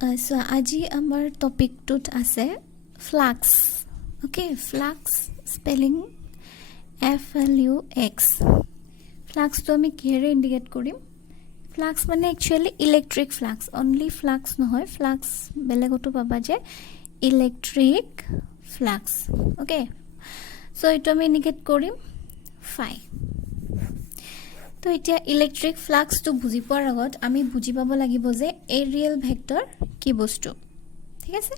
So আজি আমাৰ টপিকটোত আছে flux okay flux spelling FLUX ফ্লাক্সটো আমি কিহেৰে ইণ্ডিকেট কৰিম ফ্লাক্স মানে actually electric flux only flux নহয় ফ্লাক্স বেলেগতো পাবা যে ইলেক্ট্ৰিক ফ্লাক্স ওকে সো এইটো আমি ইণ্ডিকেট কৰিম ফাই তো এতিয়া ইলেক্ট্ৰিক ফ্লাক্সটো বুজি পোৱাৰ আগত আমি বুজি পাব লাগিব যে এৰিয়েল ভেক্টৰ কি বস্তু ঠিক আছে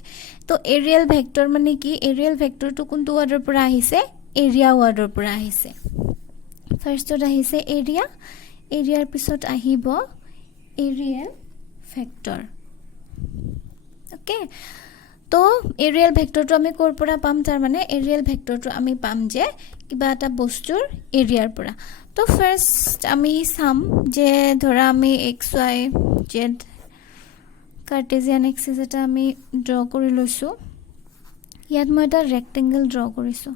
তো এৰিয়েল ভেক্টৰ মানে কি এৰিয়েল ভেক্টৰটো কোনটো ৱৰ্ডৰ পৰা আহিছে এৰিয়া ৱৰ্ডৰ পৰা আহিছে ফাৰ্ষ্টত আহিছে এৰিয়া এৰিয়াৰ পিছত আহিব এৰিয়েল ভেক্টৰ ওকে তো এৰিয়েল ভেক্টৰটো আমি ক'ৰ পৰা পাম তাৰ মানে এৰিয়েল ভেক্টৰটো আমি পাম যে কিবা এটা বস্তুৰ এৰিয়াৰ পৰা তো ফাৰ্ষ্ট আমি চাম যে ধৰা আমি XY Z কাৰ্টেজিয়ান এক্সিস এটা আমি ড্ৰ কৰি লৈছো ইয়াত মই এটা ৰেক্টেংগল ড্ৰ কৰিছো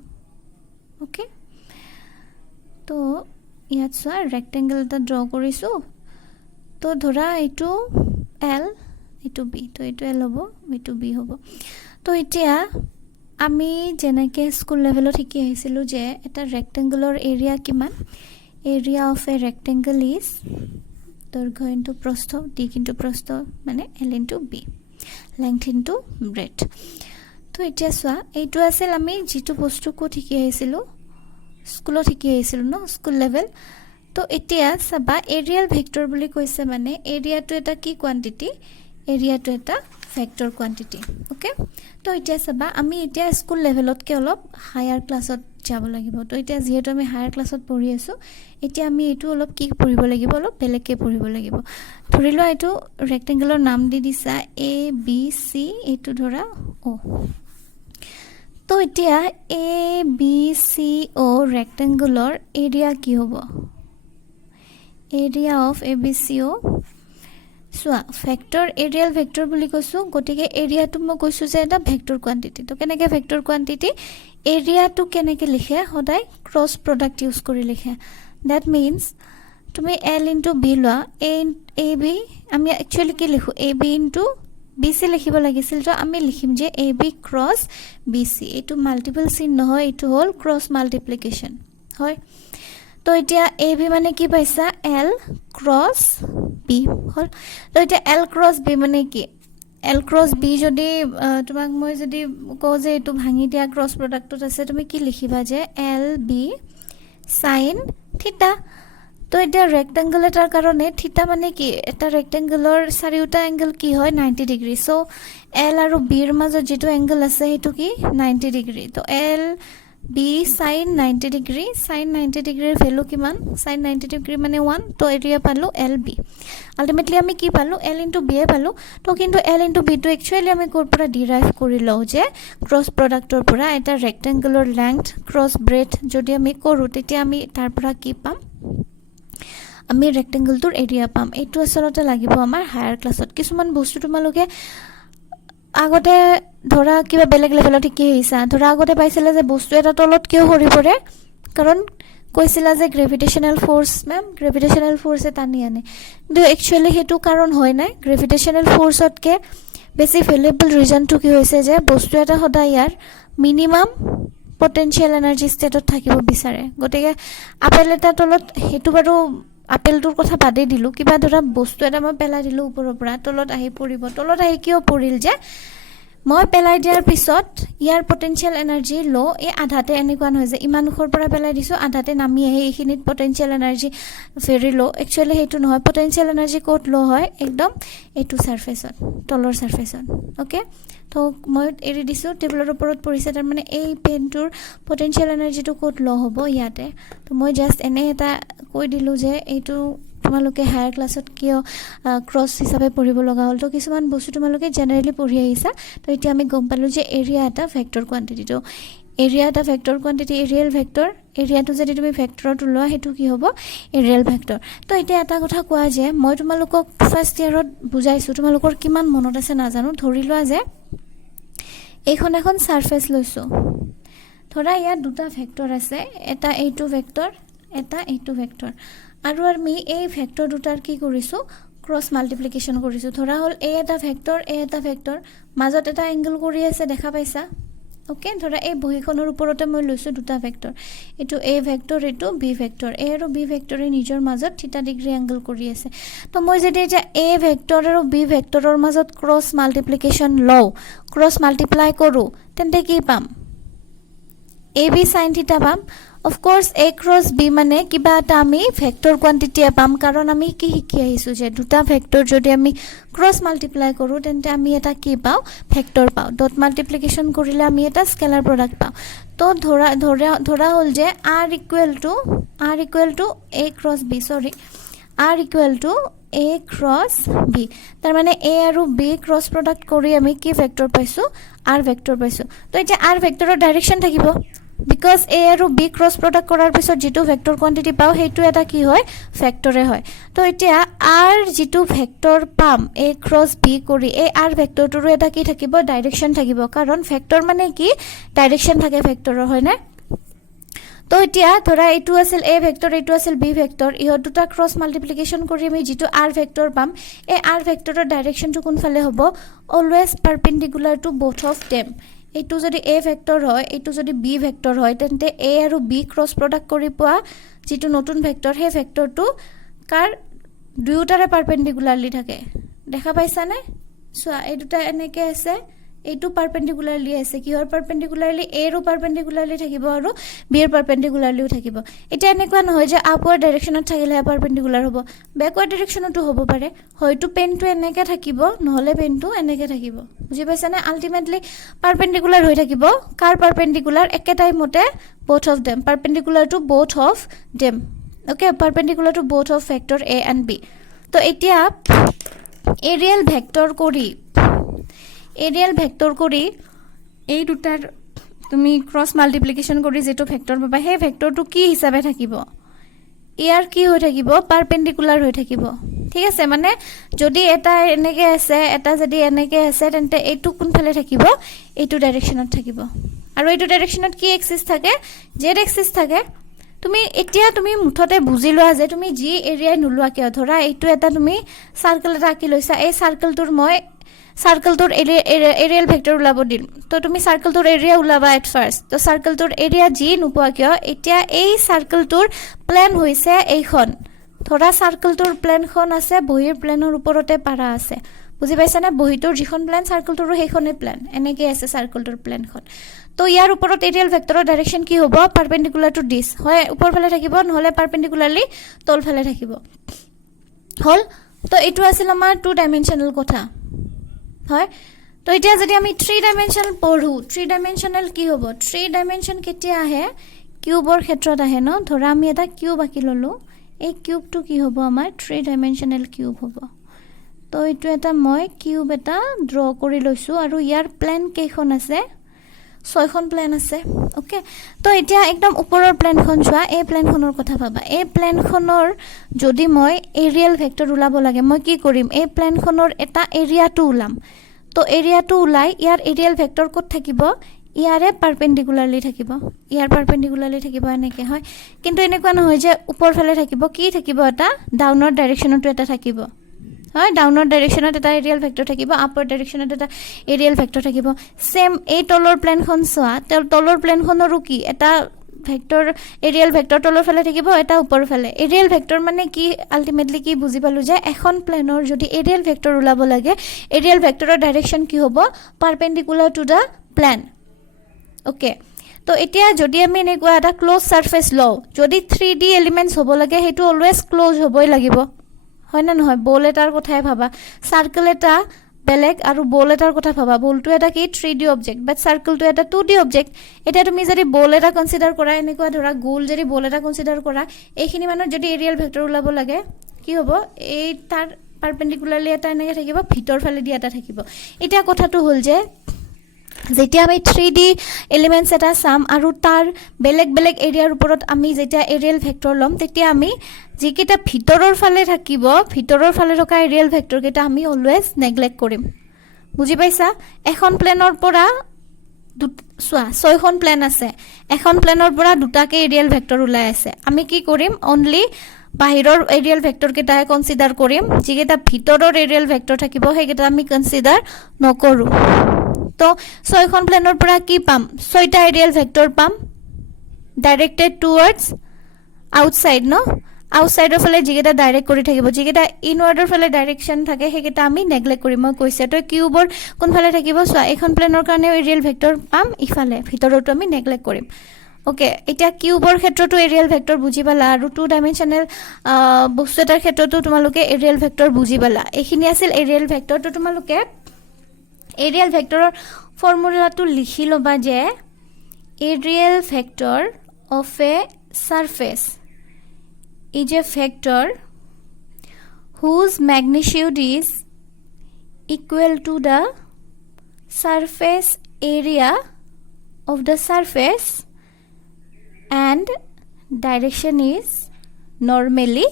ওকে তো ইয়াত চোৱা ৰেক্টেংগল এটা ড্ৰ কৰিছো তো ধৰা এইটো L এইটো B তো এইটো L হ'ব এইটো B হ'ব তো এতিয়া আমি যেনেকে স্কুল লেভেলত শিকি আহিছিলো যে এটা ৰেক্টেংগলৰ এৰিয়া কিমান area of a rectangle is দৈৰ্ঘ্য into প্ৰস্থ দিক into প্ৰস্থ মানে L into B length into breadth তো এতিয়া চোৱা এইটো আছিল আমি যেটো বস্তু কো ঠিকি আহিছিলো স্কুলত ঠিকি আহিছিলো ন স্কুল লেভেল তো এতিয়া সবা এৰিয়েল ভেক্টৰ বুলি কৈছে মানে এৰিয়াটো এটা কি কোয়ান্টিটি এৰিয়াটো এটা ভেক্টৰ কোয়ান্টিটি ওকে তো এতিয়া সবা আমি এতিয়া স্কুল লেভেলত কে অলপ হায়াৰ ক্লাছত যাব লাগিব তো এতিয়া যেহেতু আমি হায়াৰ ক্লাছত পঢ়ি আছো এতিয়া আমি এটো অলপ কি পঢ়িব লাগিব অলপ বেলেগকে পঢ়িব লাগিব ধৰিলো এটো ৰেক্টেংগলৰ নাম দি দিছা A B C এটো ধৰা O তো এতিয়া A B C O ৰেক্টেংগলৰ এৰিয়া কি হ'ব area of A B C O সোয়া ভেক্টৰ এৰিয়েল ভেক্টৰ বুলি কৈছো গটিকে এৰিয়াটো মই কৈছো যে এটা ভেক্টৰ কোয়ান্টিটি তো কেনেকে ভেক্টৰ কোয়ান্টিটি এৰিয়াটো কেনেকে লিখে সদায় ক্ৰস প্ৰডাক্ট ইউজ কৰি লিখে দ্যাট মিন্স তুমি L into B লোৱা A B আমি একচুয়ালি কি লিখো A B into BC লিখিব লাগিছিল তো আমি লিখিম যে AB ক্ৰস BC এটো মাল্টিপল চিন নহয় এটো হল ক্ৰস মাল্টিপ্লিকেশন হয় তো এতিয়া AB মানে কি পাইছা L ক্ৰস B হল তো এতিয়া L ক্ৰস B মানে কি L ক্ৰস B যদি তোমাক মই যদি কও যে এটো ভাঙি দিয়া ক্ৰস প্ৰডাক্টত আছে তুমি কি লিখিবা যে L B sin থিটা তো এতিয়া ৰেক্টেংগল এটাৰ কাৰণে থিটা মানে কি এটা ৰেক্টেংগলৰ চাৰিওটা এংগল কি হয় 90 ডিগ্ৰী সো L আৰু B ৰ মাজত যেটো এংগল আছে হেতু কি 90 ডিগ্ৰী তো L B sin 90 degree sin 90 ডিগ্ৰীৰ ভ্যালু কিমান sin 90 ডিগ্ৰী মানে 1 তো এৰিয়া পালো LB আলটিমেটলি আমি কি পালো L into B এ পালো তো কিন্তু L into B তো একচুয়ালি আমি কোৰ পৰা ডিৰাইভ কৰি লও যে ক্ৰস প্ৰডাক্টৰ পৰা এটা ৰেক্টেংগলৰ লেংথ ক্ৰস ব্ৰেথ যদি আমি কৰো তেতিয়া আমি তাৰ পৰা কি পাম আমি ৰেক্টেংগলটোৰ এৰিয়া পাম এটো আসলতে লাগিব আমাৰ হায়াৰ ক্লাছত কিছুমান বস্তু তোমালোকে আগতে ধৰা কিবা বেলেগ লেভেলত কি হৈছা ধৰা আগতে পাইছিলা যে বস্তু এটা তলত কিয় হৰি পৰে কাৰণ কৈছিলা যে গ্ৰেভিটেশনাল ফোৰ্স ম্যাম গ্ৰেভিটেশনাল ফোৰ্সে টানি আনে কিন্তু একচুয়ালি হেতু কাৰণ হয় না গ্ৰেভিটেশনাল ফোৰ্সতকে বেছি ভ্যালুয়েবল ৰিজনটো কি হৈছে যে বস্তু এটা সদায় ইয়াৰ মিনিমাম পটেনশিয়াল এনাৰ্জি ষ্টেটত থাকিব বিচাৰে গটিকে আপেল এটা তলত হেতু বাৰু আপেলটোৰ কথা বাদে দিলু কিবা ধৰা বস্তু এটা মই পেলাই দিলু ওপৰৰ পৰা তলত আহি পৰিব তলত আহি কিয় পৰিল যে মই পেলাই দিয়াৰ পিছত ইয়াৰ পটেনশিয়াল এনাৰ্জি লো এ আধাতে এনেকুৱান হৈ যে ইমান উখৰ পৰা পেলাই দিছো আধাতে নামি আহি এইখিনিত পটেনশিয়াল এনাৰ্জি ভেৰি লো একচুয়ালি হেতু নহয় পটেনশিয়াল এনাৰ্জি কোট লো হয় একদম এটু সাৰফেসত তলৰ সাৰফেসত ওকে তো মই এৰি দিছো টেবুলৰ ওপৰত পৰিছে তাৰ মানে এই পেনটোৰ পটেনশিয়াল এনাৰ্জিটো কোট লো হ'ব ইয়াতে তো মই জাস্ট এনে এটা কৈ দিলু যে এইটো তোমালোকে হায়াৰ ক্লাছত কিয় ক্ৰস হিচাপে পঢ়িব লগা হল তো কিছুমান বস্তু তোমালোকে জেনাৰেলি পঢ়ি আহিছা তো এতিয়া আমি গম পালো যে এৰিয়া এটা ভেক্টৰ কোয়ান্টিটি তো এৰিয়া এটা ভেক্টৰ কোয়ান্টিটি এৰিয়েল ভেক্টৰ এৰিয়াটো যদি তুমি ভেক্টৰত লোৱা হেতু কি হ'ব এৰিয়েল ভেক্টৰ তো এতিয়া এটা কথা কোৱা যে মই তোমালোকক ফাৰ্স্ট ইয়াৰত বুজাইছো তোমালোকৰ কিমান মনত আছে নাজানো ধৰি লোৱা যে এইখন এখন সাৰফেস লৈছো ধৰা ইয়াত দুটা ভেক্টৰ আছে এটা এইটো ভেক্টৰ এটা এইটো ভেক্টৰ আৰু আমি এই ভেক্টৰ দুটাৰ কি কৰিছো ক্ৰছ মাল্টিপ্লিকেশ্যন কৰিছোঁ ধৰা হ'ল এ এটা ভেক্টৰ মাজত এটা এংগল কৰি আছে দেখা পাইছা ওকে ধৰা এই বহীখনৰ ওপৰতে মই লৈছোঁ দুটা ভেক্টৰ এইটো এ ভেক্টৰ এইটো বি ভেক্টৰ এ আৰু বি ভেক্টৰে নিজৰ মাজত থিটা ডিগ্ৰী এংগল কৰি আছে তো মই যদি এতিয়া এ ভেক্টৰ আৰু বি ভেক্টৰৰ মাজত ক্ৰছ মাল্টিপ্লিকেশ্যন লওঁ ক্ৰছ মাল্টিপ্লাই কৰোঁ তেন্তে কি পাম এ বি সাইন থিটা পাম of course A cross B মানে কিবা এটা আমি ভেক্টর কোয়ান্টিটি পাম কারণ আমি কি শিকি আহিছো যে দুটা ভেক্টর যদি আমি ক্রস মাল্টিপ্লাই কৰো তেন্তে আমি এটা কি পাও ভেক্টৰ পাও ডট মাল্টিপ্লিকেশন কৰিলে আমি এটা স্কেলাৰ প্ৰডাক্ট পাও তো ধৰা হল যে r equal to a cross b সৰি r equal to a cross b তাৰ মানে a আৰু b ক্ৰস প্ৰডাক্ট কৰি আমি কি ভেক্টৰ পাইছো r ভেক্টৰ পাইছো তো এটা r ভেক্টৰৰ ডাইৰেকশন থাকিব because a আৰু b ক্ৰস প্ৰডাক্ট কৰাৰ পিছত যেটো ভেক্টৰ কোয়ান্টিটি পাও হেতু এটা কি হয় ফ্যাক্টৰে হয় তো এতিয়া r যেটো ভেক্টৰ পাম a ক্ৰস b কৰি এই r ভেক্টৰটোৰ এটা কি থাকিব ডাইৰেকশন থাকিব কাৰণ ভেক্টৰ মানে কি ডাইৰেকশন থাকে ভেক্টৰৰ হয় না তো এতিয়া ধৰা এটো আছিল a ভেক্টৰ এটো আছিল b ভেক্টৰ ইহত দুটা ক্ৰস মাল্টিপ্লিকেশন কৰি আমি যেটো r ভেক্টৰ পাম এই r ভেক্টৰৰ ডাইৰেকশনটো কোনফালে হ'ব always perpendicular to both of them এইটো যদি a ভেক্টৰ হয় এইটো যদি b ভেক্টৰ হয় তেন্তে a আৰু b ক্ৰস প্ৰডাক্ট কৰি পোৱা যেটো নতুন ভেক্টৰ হে ভেক্টৰটো কাৰ দুয়োটাৰে পাৰপেন্ডিকুলাৰলি থাকে দেখা পাইছা নে সোয়া এই দুটা এনেকে আছে এইটো পাৰপেন্ডিকুলাৰলি আছে কিহৰ পাৰপেন্ডিকুলাৰলি a ৰ পাৰপেন্ডিকুলাৰলি থাকিব আৰু b ৰ পাৰপেন্ডিকুলাৰলিও থাকিব এটা এনেকুৱা নহয় যে আপওয়াৰ্ড ডাইৰেকশনত থাকিলে পাৰপেন্ডিকুলাৰ হ'ব ব্যাকওয়াৰ্ড ডাইৰেকশনতো হ'ব পাৰে হয়তো পেনটো এনেকে থাকিব নহলে পেনটো এনেকে থাকিব বুজি পাইছা নে আলটিমেটলি পাৰপেন্ডিকুলাৰ হৈ থাকিব কাৰ পাৰপেন্ডিকুলাৰ একে টাইমতে both of them perpendicular to both of them okay perpendicular to both of vector a and b তো এতিয়া এরিয়াল ভেক্টর কৰি এই দুটাৰ তুমি ক্ৰস মাল্টিপ্লিকেশন কৰি যেটো ভেক্টৰ পাবা হে ভেক্টৰটো কি হিচাপে থাকিব ইয়াৰ কি হৈ থাকিব পাৰপেন্ডিকুলাৰ হৈ থাকিব ঠিক আছে মানে যদি এটা এনেকে আছে এটা যদি এনেকে আছে তেন্তে এইটো কোনফালে থাকিব এইটো ডাইৰেকশনত থাকিব আৰু এইটো ডাইৰেকশনত কি এক্সিস থাকে জেড এক্সিস থাকে তুমি মুঠতে বুজি লোৱা যে তুমি জি এৰিয়া নুলুৱা কিয় ধৰা এইটো এটা তুমি সাৰ্কেল এটা আঁকি লৈছা এই সাৰ্কেলটোৰ এৰিয়াল ভেক্টৰ উলাব দিম তো তুমি সাৰ্কেলটোৰ এৰিয়া উলাবা এট ফাৰ্স্ট তো সাৰ্কেলটোৰ এৰিয়া জি নোপোৱা কিয় এতিয়া এই সাৰ্কেলটোৰ প্লেন হৈছে এইখন ধৰা সাৰ্কেলটোৰ প্লেনখন আছে বহিৰ প্লেনৰ ওপৰতে পাৰা আছে বুজি পাইছা না বহিটোৰ যিখন প্লেন সাৰ্কেলটোৰ সেইখনে প্লেন এনেকৈ আছে সাৰ্কেলটোৰ প্লেনখন তো ইয়াৰ ওপৰত এৰিয়াল ভেক্টৰৰ ডাইৰেকশন কি হ'ব পাৰপেন্ডিকুলাৰ টু দিস হয় ওপৰ ফালে থাকিব নহলে পাৰপেন্ডিকুলাৰলি তল ফালে থাকিব হল তো এটো আছিল আমাৰ 2 ডাইমেনশনাল কথা হয় তো এতিয়া যদি আমি 3 ডাইমেনশনাল পঢ়ো 3 ডাইমেনশনাল কি হ'ব 3 ডাইমেনশন কেতিয়া আহে কিউবৰ ক্ষেত্ৰত আহে ন ধৰা আমি এটা কিউব আঁকি ললো এই কিউবটো কি হ'ব আমাৰ 3 ডাইমেনশনাল কিউব হ'ব তো এটো এটা মই কিউব এটা ড্ৰ কৰি লৈছো আৰু ইয়াৰ প্লেন কেইখন আছে 6খন প্লেন আছে ওকে তো এতিয়া একদম ওপৰৰ প্লেনখন চোৱা এই প্লেনখনৰ কথা ভাবা এই প্লেনখনৰ যদি মই এৰিয়াল ভেক্টৰ উলাব লাগে মই কি কৰিম এই প্লেনখনৰ এটা এৰিয়াটো উলাম তো এৰিয়াটো উলাই ইয়াৰ এৰিয়াল ভেক্টৰ ক'ত থাকিব ইয়াৰে পাৰপেন্ডিকুলাৰলি থাকিব ইয়াৰ পাৰপেন্ডিকুলাৰলি থাকিব এনেকে হয় কিন্তু এনেকুৱা নহয় যে ওপৰ ফালে থাকিব কি থাকিব এটা ডাউনৰ ডাইৰেকশনটো এটা থাকিব হয় ডাউনৰ ডাইৰেকশনত এটা এৰিয়াল ভেক্টৰ থাকিব আপাৰ ডাইৰেকশনত এটা এৰিয়াল ভেক্টৰ থাকিব সেম এই তলৰ প্লেনখন চোৱা তলৰ প্লেনখনৰো কি এটা ভেক্টৰ এৰিয়াল ভেক্টৰ তলৰ ফালে থাকিব এটা ওপৰ ফালে এৰিয়াল ভেক্টৰ মানে কি আলটিমেটলি কি বুজি পালো যে এখন প্লেনৰ যদি এৰিয়াল ভেক্টৰ উলাব লাগে এৰিয়াল ভেক্টৰৰ ডাইৰেকশন কি হ'ব পাৰপেন্ডিকুলাৰ টু দা প্লেন ওকে তো এতিয়া যদি আমি এনেকুৱা এটা ক্লোজ সাৰফেস লও যদি 3D এলিমেন্টস হ'ব লাগে হেতু অলৱেজ ক্লোজ হ'বই লাগিব হয় না নহয় বল এটাৰ কথাই ভাবা সাৰ্কেল এটা বেলেগ আৰু বল এটাৰ কথা ভাবা বলটো এটা কি 3D অবজেক্ট বাট সাৰ্কেলটো এটা 2D অবজেক্ট এটা তুমি যদি বল এটা কনসিডাৰ কৰা এনেকুৱা ধৰা গোল যদি বল এটা কনসিডাৰ কৰা এইখিনি মানত যদি এৰিয়াল ভেক্টৰ উলাব লাগে কি হ'ব এই তাৰ পাৰপেন্ডিকুলাৰলি এটা এনেকে থাকিব ভিতৰ ফালে দি এটা থাকিব এটা কথাটো হল যে যেতিয়া আমি 3D এলিমেন্টস এটা সাম আৰু তাৰ বেলেগ বেলেগ এৰিয়াৰ ওপৰত আমি যেতিয়া এৰিয়াল ভেক্টৰ লম তেতিয়া আমি যিকেটা ভিতৰৰ ফালে থাকিব ভিতৰৰ ফালে থকা এৰিয়াল ভেক্টৰ কেটা আমি অলৱেজ নেগলেক্ট কৰিম বুজি পাইছা এখন প্লেনৰ পৰা সোৱা 6খন প্লেন আছে এখন প্লেনৰ পৰা দুটাকে এৰিয়াল ভেক্টৰ উলাই আছে আমি কি কৰিম অনলি বাহিৰৰ এৰিয়েল ভেক্টৰ কেইটা কনসিডাৰ কৰিম যিকেইটা ভিতৰৰ এৰিয়েল ভেক্টৰ থাকিব সেইকেইটা আমি কনসিডাৰ নকৰো তো ছয়খন প্লেনৰ পৰা কি পাম ছয়টা এৰিয়েল ভেক্টৰ পাম ডাইৰেক্টেড টুৱাৰ্ডছ আউটসাইড ন আউটসাইডৰ ফালে যিকেইটা ডাইৰেক্ট কৰি থাকিব যিকেইটা ইনৱাৰ্ডৰ ফালে ডাইৰেকশন থাকে সেইকেইটা আমি নেগলেক্ট কৰিম মই কৈছে তো কিউবৰ কোন ফালে থাকিব চোৱা এখন প্লেনৰ কাৰণে এৰিয়েল ভেক্টৰ পাম ইফালে ভিতৰটো আমি নেগলেক্ট কৰিম ওকে এটা কিউবৰ ক্ষেত্ৰটো এৰিয়েল ভেক্টৰ বুজি পালা আৰু টু ডাইমেনশনাল বস্তু এটাৰ ক্ষেত্ৰটো তোমালোকে এৰিয়েল ভেক্টৰ বুজি পালা এইখিনি আছিল এৰিয়েল ভেক্টৰ তো তোমালোকে এৰিয়েল ভেক্টৰৰ ফৰ্মুলাটো লিখি লবা যে areal vector of a surface is a vector whose magnitude is equal to the surface area of the surface and direction is normally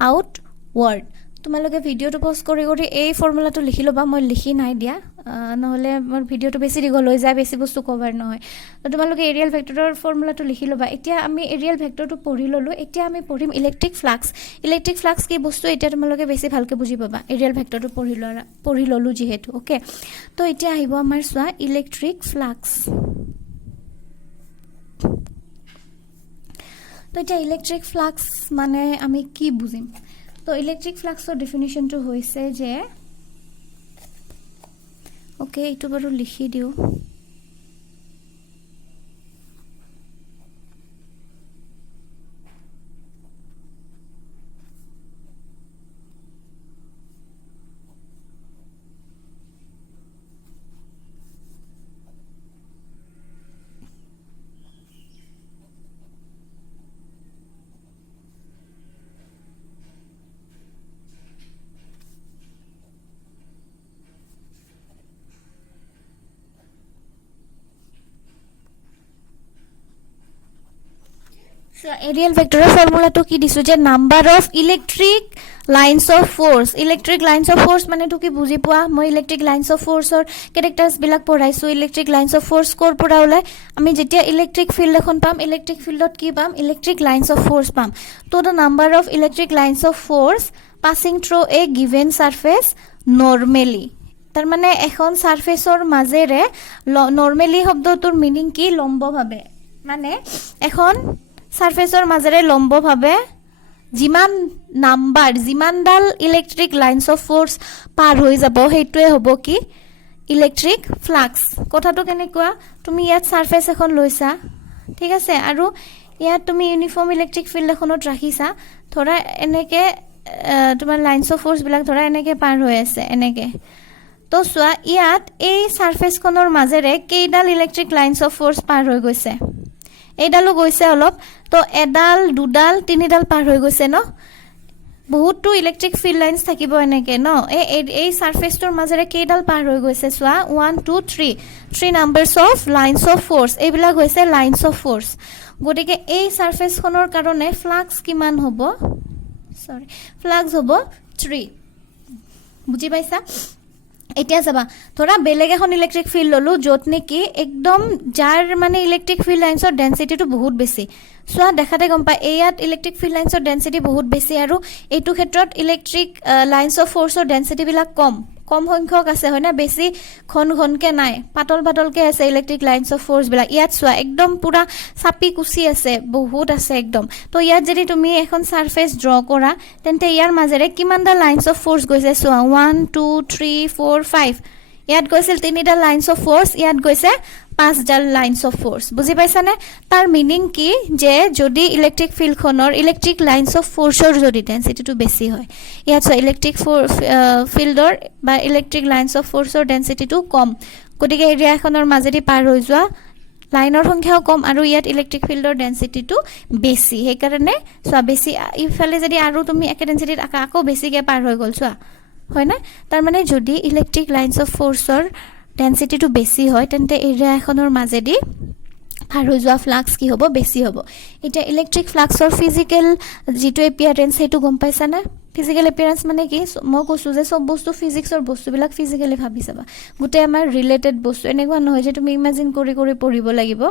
outward তোমালোকে ভিডিওটো পজ কৰি কৰি এই ফৰ্মুলাটো লিখি লবা মই লিখি নাই দিয়া নহলে মোৰ ভিডিওটো বেছি দীঘল হৈ যায় বেছি বস্তু কভাৰ নহয় তো তোমালোকে এৰিয়েল ভেক্টৰৰ ফৰ্মুলাটো লিখি লবা এতিয়া আমি এৰিয়েল ভেক্টৰটো পঢ়ি ললো এতিয়া আমি পঢ়িম ইলেক্ট্ৰিক ফ্লাক্স কি বস্তু এতিয়া তোমালোকে বেছি ভালকে বুজি পাবা এৰিয়েল ভেক্টৰটো পঢ়ি ললো যিহেতু ওকে তো এতিয়া আহিব আমাৰ সোৱা ইলেক্ট্ৰিক ফ্লাক্স তো এটা ইলেক্ট্ৰিক ফ্লাক্স মানে আমি কি বুজিম তো ইলেক্ট্ৰিক ফ্লাক্সৰ ডেফিনিশনটো হৈছে যে ওকে এইটো বাৰু লিখি দিও এৰিয়েল ভেক্টৰৰ ফৰ্মুলাটো কি দিছো যে number of electric lines of force মানে তো কি বুজি পোৱা মই ইলেক্ট্ৰিক লাইনস অফ ফোৰ্সৰ ক্যাৰেক্টাৰ্স বিলাক পঢ়াইছো ইলেক্ট্ৰিক লাইনস অফ ফোৰ্স কৰ পৰা ওলাই আমি যেতিয়া ইলেক্ট্ৰিক ফিল্ড এখন পাম ইলেক্ট্ৰিক ফিল্ডত কি পাম ইলেক্ট্ৰিক লাইনস অফ ফোৰ্স পাম তো the number of electric lines of force passing through a given surface নৰমালি তাৰ মানে এখন সাৰফেসৰ মাজেৰে নৰমালি শব্দটোৰ মিনিং কি লম্বভাৱে মানে এখন সাৰফেসৰ মাজেৰে লম্বভাৱে যিমানডাল ইলেক্ট্ৰিক লাইনস অফ ফোৰ্স পাৰ হৈ যাব হেইটোৱে হ'ব কি ইলেক্ট্ৰিক ফ্লাক্স কথাটো কেনেকুৱা তুমি ইয়াত সাৰফেস এখন লৈছা ঠিক আছে আৰু ইয়াত তুমি ইউনিফৰ্ম ইলেক্ট্ৰিক ফিল্ড এখনত ৰাখিছা ধৰা এনেকে তোমাৰ লাইনস অফ ফোৰ্স বিলাক ধৰা এনেকে পাৰ হৈ আছে এনেকে তো সোৱা ইয়াত এই সাৰফেসখনৰ মাজেৰে কেইডাল ইলেক্ট্ৰিক লাইনস অফ ফোৰ্স পাৰ হৈ গৈছে এইডালো গৈছে অলপ তো এডাল দুডাল তিনিডাল পাৰ হৈ গৈছে ন বহুতটো ইলেক্ট্ৰিক ফিল্ড লাইনস থাকিব এনেকে ন এই সাৰফেসটোৰ মাজেৰে কেইডাল পাৰ হৈ গৈছে সোৱা 1 2 3 নাম্বাৰস অফ লাইনস অফ ফোৰ্স এইবিলাক হৈছে লাইনস অফ ফোৰ্স গটিকে এই সাৰফেসখনৰ কাৰণে ফ্লাক্স কিমান হ'ব ফ্লাক্স হ'ব 3 বুজি পাইছা এতিয়া যাবা ধৰা বেলেগ এখন ইলেক্ট্ৰিক ফিল্ড ললো যত নেকি একদম যাৰ মানে ইলেক্ট্ৰিক ফিল্ড লাইনসৰ ডেন্সিটিটো বহুত বেছি সোৱা দেখাতে গম পায় ইয়াত ইলেক্ট্ৰিক ফিল্ড লাইনসৰ ডেন্সিটি বহুত বেছি আৰু এইটো ক্ষেত্ৰত ইলেক্ট্ৰিক লাইনস অফ ফোৰ্সৰ ডেন্সিটি বিলাক কম সংখ্যক আছে হয় না বেছি ঘনকে নাই পাতলকে আছে ইলেক্ট্ৰিক লাইনস অফ ফোৰ্স বিলাক ইয়াত সোৱা একদম পুৰা চাপি কুচি আছে বহুত আছে একদম তো ইয়াত যদি তুমি এখন সারফেস ড্ৰ কৰা তেন্তে ইয়াৰ মাজেৰে কিমানটা লাইনস অফ ফোৰ্স গৈছে সোৱা 1 2 3 4 5 ইয়াত গৈছিল তিনিটা লাইনস অফ ফোৰ্স ইয়াত গৈছে পাঁচডাল লাইনস অফ ফোৰ্স বুজি পাইছানে তাৰ মিনিং কি যে যদি ইলেক্ট্ৰিক ফিল্ডখনৰ ইলেক্ট্ৰিক লাইনস অফ ফোৰ্সৰ যদি ডেন্সিটিটো বেছি হয় ইয়াত সোৱা ইলেক্ট্ৰিক ফিল্ডৰ বা ইলেক্ট্ৰিক লাইনস অফ ফোৰ্সৰ ডেন্সিটিটো কম গতিকে এৰিয়া এখনৰ মাজেদি পাৰ হৈ যোৱা লাইনৰ সংখ্যাও কম আৰু ইয়াত ইলেক্ট্ৰিক ফিল্ডৰ ডেন্সিটিটো বেছি সেই কাৰণে সোৱা বেছি ইফালে যদি আৰু তুমি একে ডেন্সিটিত আকৌ বেছিকে পাৰ হৈ গল সোৱা হয় না তাৰ মানে যদি ইলেক্ট্ৰিক লাইনস অফ ফোৰ্সৰ ডেন্সিটিটো বেছি হয় তেন্তে এৰিয়া এখনৰ মাজেদি পাৰ হৈ যোৱা ফ্লাক্স কি হ'ব বেছি হ'ব এটা ইলেক্ট্ৰিক ফ্লাক্সৰ ফিজিক্যাল যেটো এপিয়াৰেন্স হেতু গম পাইছা না ফিজিক্যাল এপিয়াৰেন্স মানে কি মই কৈছো যে সব বস্তু ফিজিক্সৰ বস্তুবিলাক ফিজিক্যালি ভাবি চাবা গুটে আমাৰ ৰিলেটেড বস্তু এনেকুৱা নহয় যে তুমি ইমাজিন কৰি পঢ়িব লাগিব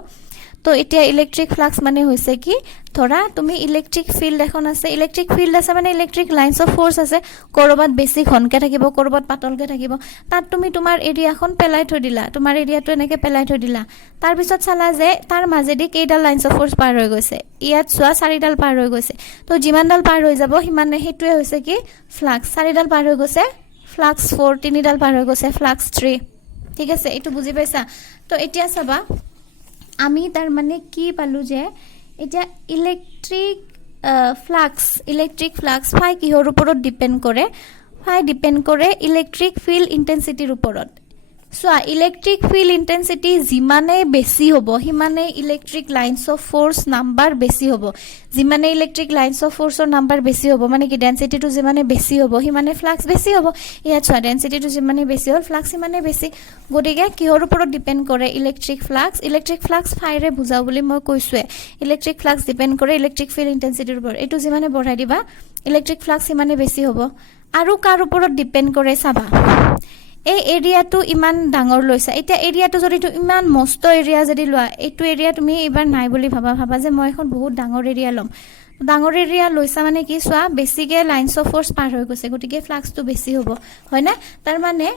তো এতিয়া ইলেক্ট্ৰিক ফ্লাক্স মানে হৈছে কি ধৰা তুমি ইলেক্ট্ৰিক ফিল্ড এখন আছে ইলেক্ট্ৰিক ফিল্ড আছে মানে ইলেক্ট্ৰিক লাইনছ অফ ফ'ৰ্চ আছে কৰবাত বেছি ঘনকে থাকিব কৰবাত পাতলকে থাকিব তাত তুমি তোমাৰ এৰিয়াখন পেলাই থৈ দিলা তোমাৰ এৰিয়াটো এনেকে পেলাই থৈ দিলা তাৰ পিছত চালা যে তাৰ মাজেদি কেইডাল লাইনছ অফ ফ'ৰ্চ পাৰ হৈ গৈছে ইয়াত চোৱা 4ডাল পাৰ হৈ গৈছে তো যিমানডাল পাৰ হৈ যাব সিমানে হেতুৱে হৈছে কি ফ্লাক্স 4ডাল পাৰ হৈ গৈছে ফ্লাক্স 4 3ডাল পাৰ হৈ গৈছে ফ্লাক্স 3 ঠিক আছে এটো বুজি পাইছা তো এতিয়া চাবা আমি তাৰ মানে কি পালো যে এতিয়া ইলেক্ট্ৰিক ফ্লাক্স ফাই কিহৰ ওপৰত ডিপেন্ড কৰে ফাই ডিপেন্ড কৰে ইলেক্ট্ৰিক ফিল্ড ইন্টেন্সিটিৰ ওপৰত সোয়া ইলেক্ট্ৰিক ফিল্ড ইন্টেন্সিটি যিমানে বেছি হ'ব হিমানে ইলেক্ট্ৰিক লাইনছ অফ ফ'ৰ্স নাম্বাৰ বেছি হ'ব যিমানে ইলেক্ট্ৰিক লাইনছ অফ ফ'ৰ্সৰ নাম্বাৰ বেছি হ'ব মানে কি ডেন্সিটিটো যিমানে বেছি হ'ব হিমানে ফ্লাক্স বেছি হ'ব ইয়াত সোয়া ডেন্সিটিটো যিমানে বেছি হ'ল ফ্লাক্স হিমানে বেছি গতিকে কিহৰ ওপৰত ডিপেন্ড কৰে ইলেক্ট্ৰিক ফ্লাক্স ফাইৰে বুজাও বুলি মই কৈছোৱে ইলেক্ট্ৰিক ফ্লাক্স ডিপেন্ড কৰে ইলেক্ট্ৰিক ফিল্ড ইন্টেন্সিটিৰ ওপৰত এটো যিমানে বঢ়াই দিবা ইলেক্ট্ৰিক ফ্লাক্স হিমানে বেছি হ'ব আৰু কাৰ ওপৰত ডিপেন্ড কৰে চাবা এই এৰিয়াটো ইমান ডাঙৰ লৈছা এটা এৰিয়াটো যদি তুমি ইমান মস্ত এৰিয়া যদি লোৱা এইটো এৰিয়া তুমি এবাৰ নাই বুলি ভাবা যে মই এখন বহুত ডাঙৰ এৰিয়া লম ডাঙৰ এৰিয়া লৈছা মানে কি চোৱা বেছিকে লাইনছ অফ ফ'ৰ্স পাৰ হৈ গৈছে গতিকে ফ্লাক্সটো বেছি হ'ব হয় না তাৰ মানে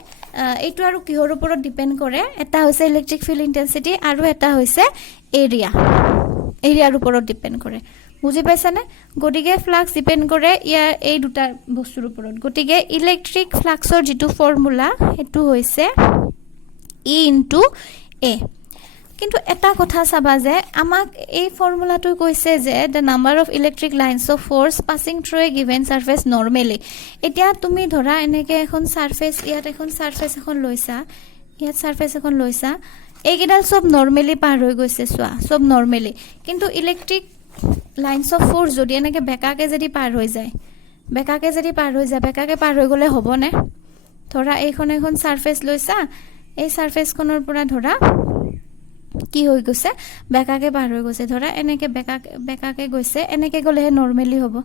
এইটো আৰু কিহৰ ওপৰত ডিপেন্ড কৰে এটা হৈছে ইলেক্ট্ৰিক ফিল্ড ইন্টেন্সিটি আৰু এটা হৈছে এৰিয়াৰ ওপৰত ডিপেন্ড কৰে বুজি পাইছানে গতিকে ফ্লাক্স ডিপেন্ড কৰে ইয়াৰ এই দুটা বস্তুৰ ওপৰত গতিকে ইলেক্ট্ৰিক ফ্লাক্সৰ যেটো ফৰ্মুলা হেতু হৈছে E * A কিন্তু এটা কথা চাবা যে আমাক এই ফৰ্মুলাটো কৈছে যে the number of electric lines of force passing through a given surface normally এতিয়া তুমি ধৰা এনেকে এখন সাৰফেস ইয়াত এখন সাৰফেস এখন লৈছা ইয়াত সাৰফেস এখন লৈছা এইকেইডাল সব নৰমালি পাৰ হৈ গৈছে সোয়া সব নৰমালি কিন্তু ইলেক্ট্ৰিক লাইনছ অফ ফ'ৰ্স যদি এনেকে বেকাকে যদি পাৰ হৈ যায় বেকাকে পাৰ হৈ গলে হ'ব নে ধৰা এইখন এখন সাৰফেস লৈছা এই সাৰফেসখনৰ পৰা ধৰা কি হৈ গৈছে বেকাকে পাৰ হৈ গৈছে ধৰা এনেকে বেকাকে গৈছে এনেকে গলেহে নৰমালি হ'ব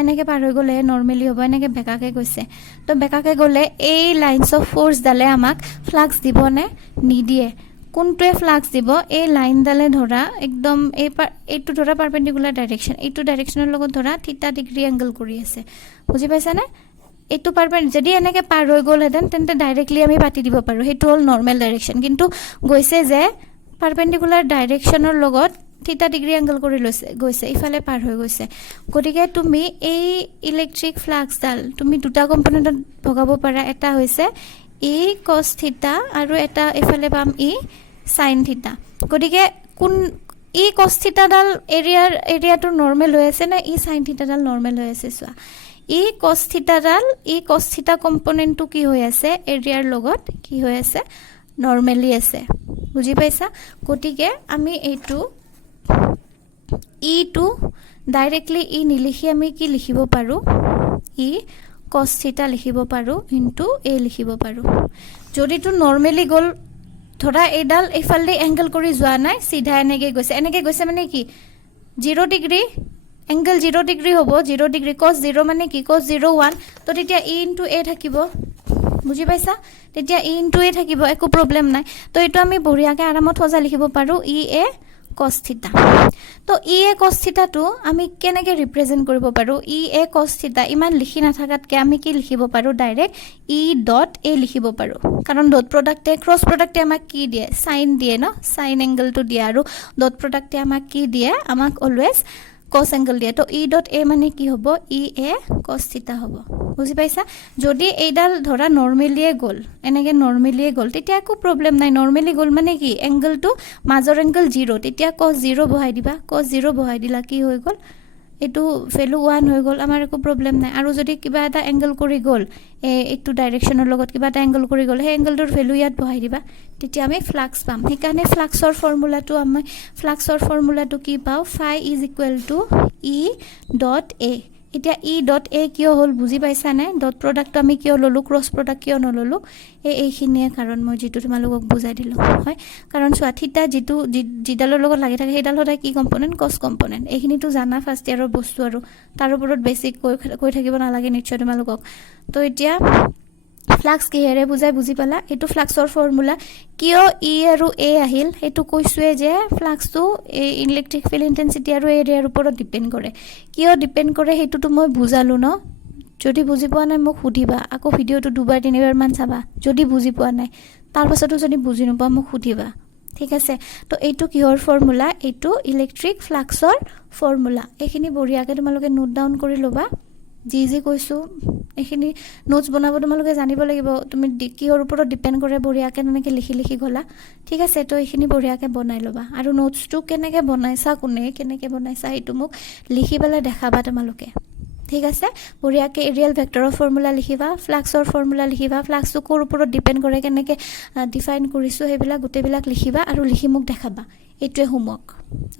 এনেকে পাৰ হৈ গলেহে নরমালি হ'ব এনেকে বেকাকে গৈছে তো বেকাকে গলে এই লাইনছ অফ ফ'ৰ্স ডালে আমাক ফ্লাক্স দিব নে নিদিয়ে কোনটোৱে ফ্লাক্স দিব এই লাইন ডালে ধৰা একদম এইটো ধৰা পাৰপেন্ডিকুলাৰ ডাইৰেকশন এইটো ডাইৰেকশনৰ লগত ধৰা থিটা ডিগ্ৰী এংগল কৰি আছে বুজি পাইছা নে এইটো যদি এনেকে পাৰ হৈ গল হেতেন তেন্তে ডাইৰেক্টলি আমি পাতি দিব পাৰো হেতু হল নৰমাল ডাইৰেকশন কিন্তু গৈছে যে পাৰপেন্ডিকুলাৰ ডাইৰেকশনৰ লগত থিটা ডিগ্ৰী এংগল কৰি গৈছে ইফালে পাৰ হৈ গৈছে গতিকে তুমি এই ইলেক্ট্ৰিক ফ্লাক্স ডাল তুমি দুটা কম্পোনেন্টত ভগাব পাৰা এটা হৈছে E cos theta আৰু এটা এফালে পাম E sin theta গতিকে কোন E cos theta ডাল এৰিয়াটো নরমাল হৈ আছে না E sin theta ডাল নরমাল হৈ আছে সোয়া E cos theta কম্পোনেন্টটো কি হৈ আছে এৰিয়াৰ লগত কি হৈ আছে নৰমালি আছে বুজি পাইছা গতিকে আমি এইটো E টু ডাইৰেক্টলি E নিলিখি আমি কি লিখিব পাৰো E cos theta লিখিব পাৰো ইনটু A লিখিব পাৰো যদি তো নৰমালি গল ধৰা এডাল ইফালে এংগল কৰি যোৱা নাই সিধা এনেকে গৈছে মানে কি 0 ডিগ্ৰী এংগল 0 ডিগ্ৰী হ'ব 0 ডিগ্ৰী cos 0 মানে কি cos 0 1 তো তেতিয়া E ইনটু A থাকিব বুজি পাইছা তেতিয়া E ইনটু A থাকিব একো প্ৰবলেম নাই তো এটো আমি বঢ়িয়াকে আৰামত সজা লিখিব পাৰো E A cos theta তো E A cos theta টো আমি কেনেকে ৰিপ্ৰেজেন্ট কৰিব পাৰো E A cos theta ইমান লিখি নাথাকাতকে আমি কি লিখিব পাৰো ডাইৰেক্ট E ডট A লিখিব পাৰো কাৰণ ডট প্ৰডাক্টে ক্ৰস প্ৰডাক্টে আমাক কি দিয়ে সাইন দিয়ে ন সাইন এংগলটো দিয়ে আৰু ডট প্ৰডাক্টে আমাক কি দিয়ে আমাক অলৱেজ cos angle দিয়ে তো E dot A মানে কি হ'ব E A cos theta হ'ব বুজি পাইছা যদি এইডাল ধৰা নৰমালিয়ে গল এনেকে নৰমালিয়ে গল তেতিয়া একো প্ৰবলেম নাই নৰমালি গল মানে কি এংগলটো মাজৰ এংগল 0 তেতিয়া cos 0 বহাই দিবা cos 0 বহাই দিলা কি হৈ গল এটো ভ্যালু 1 হৈ গল আমাৰ একো প্ৰবলেম নাই আৰু যদি কিবা এটা এংগল কৰি গল এইটো ডাইৰেকশনৰ লগত কিবা এটা এংগল কৰি গল সেই এংগলটোৰ ভ্যালু ইয়াত বহাই দিবা তেতিয়া আমি ফ্লাক্স পাম সেইকাৰণে ফ্লাক্সৰ ফৰ্মুলাটো কি পাও phi is equal to E dot A এতিয়া E dot A কিয় হল বুজি পাইছা নে ডট প্ৰডাক্ট আমি কিয় ললো ক্ৰস প্ৰডাক্ট কিয় নললো এইখিনিয়ে কাৰণ মই যেটো তোমালোকক বুজাই দিলো হয় কাৰণ সোয়া থিটা যেটো জিডালৰ লগত লাগি থাকে হেডাল হদাই কি কম্পোনেন্ট cos কম্পোনেন্ট এইখিনিটো জানা ফাৰ্স্ট ইয়াৰৰ বস্তু আৰু তাৰ ওপৰত বেসিক কৈ থাকিব নালাগে নিশ্চয় তোমালোকক তো এতিয়া ফ্লাক্স কিহেৰে বুজাই বুজি পালা এইটো ফ্লাক্সৰ ফৰ্মুলা কিয় ই আৰু এ আহিল এইটো কৈছোৱে যে ফ্লাক্সটো ইলেক্ট্ৰিক ফিল্ড ইন্টেন্সিটি আৰু এৰিয়াৰ ওপৰত ডিপেন্ড কৰে কিয় ডিপেন্ড কৰে সেইটোতো মই বুজালো ন যদি বুজি পোৱা নাই মোক সুধিবা আকৌ ভিডিওটো দুবাৰ তিনিবাৰ মান চাবা যদি বুজি পোৱা নাই তাৰ পাছতো যদি বুজি নোপোৱা মোক সুধিবা ঠিক আছে তো এইটো কিহৰ ফৰ্মুলা এইটো ইলেক্ট্ৰিক ফ্লাক্সৰ ফৰ্মুলা এইখিনি বঢ়িয়াকৈ তোমালোকে নোট ডাউন কৰি ল'বা যি কৈছো এইখিনি নোটস বনাব তোমালোকে জানিব লাগিব তুমি কিহৰ ওপৰত ডিপেন্ড কৰে বঢ়িয়াকৈ এনেকৈ লিখি গলা ঠিক আছে তো এইখিনি বঢ়িয়াকৈ বনাই ল'বা আৰু নোটসটো কেনেকৈ বনাইছা কোনে কেনেকৈ বনাইছা এইটো মোক লিখি পেলাই দেখাবা তোমালোকে ঠিক আছে বঢ়িয়াকৈ এৰিয়েল ভেক্টৰৰ ফৰ্মুলা লিখিবা ফ্লাক্সৰ ফৰ্মুলা লিখিবা ফ্লাক্সটো কোৰ ওপৰত ডিপেন্ড কৰে কেনেকৈ ডিফাইন কৰিছো সেইবিলাক গোটেইবিলাক লিখিবা আৰু লিখি মোক দেখাবা এইটোৱে হোমৱৰ্ক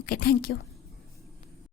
ওকে থ্যাংক ইউ